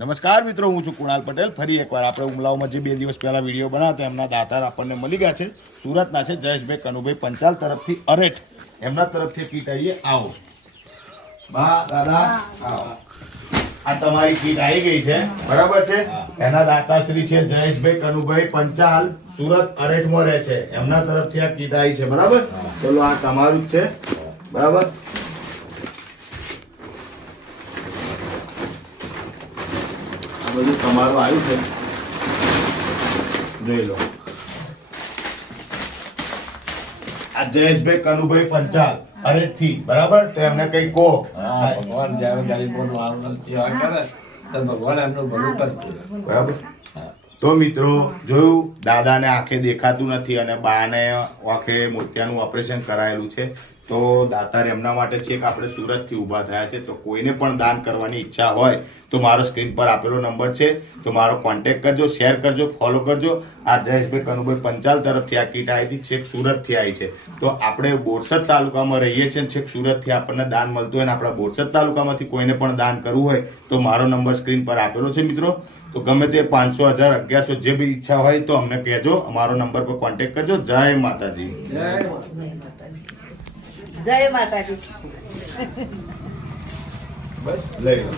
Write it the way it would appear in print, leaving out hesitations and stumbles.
નમસ્કાર મિત્રો, હું છું કુણાલ પટેલ. ફરી એકવાર આપણે ઉમલાઓમાં જે 2 દિવસ પહેલા વિડીયો બનાવ્યો એમના દાતાર આપણને મળી ગયા છે. સુરતના છે જયેશભાઈ કનુભાઈ પંચાલ તરફથી અરેઠ એમના તરફથી કીટ આવીએ. આવો બા દાદા આવો. આ તમારી કીટ આવી ગઈ છે, બરાબર છે. એના દાતાશ્રી છે જયેશભાઈ કનુભાઈ પંચાલ, સુરત અરેઠમાં રહે છે. એમના તરફથી આ કીટ આવી છે, બરાબર. ચલો આ તમારું જ છે, બરાબર. બધું તમારું આવ્યું છે, જોઈ લો. આ જયેશભાઈ કનુભાઈ પંચાલ અરેઠ થી, બરાબર. તો એમને કઈ કહો. ભગવાન જ્યારે ગરીબોનું આનંદ સેવા કરે તો ભગવાન એમનું ભલું કરશે, બરાબર. તો મિત્રો જોયું, દાદાને આંખે દેખાતું નથી અને બાને આંખે મોતિયાનું ઓપરેશન કરાયેલું છે. તો દાતાર એમના માટે છેક આપણે સુરતથી ઊભા થયા છે. તો કોઈને પણ દાન કરવાની ઈચ્છા હોય તો મારો સ્ક્રીન પર આપેલો નંબર છે, તો મારો કોન્ટેક્ટ કરજો, શેર કરજો, ફોલો કરજો. આ જયેશભાઈ કનુભાઈ પંચાલ તરફથી આ કીટ આવી હતી, છેક સુરતથી આવી છે. તો આપણે બોરસદ તાલુકામાં રહીએ છીએ, છેક સુરતથી આપણને દાન મળતું હોય ને આપણા બોરસદ તાલુકામાંથી કોઈને પણ દાન કરવું હોય તો મારો નંબર સ્ક્રીન પર આપેલો છે મિત્રો. તો ગમે તે 500, 1000, 1100 જે બી ઈચ્છા હોય તો અમને કહેજો, અમારો નંબર પર કોન્ટેક્ટ કરજો. જય માતાજી. જય માતાજી. બસ લઈ લો.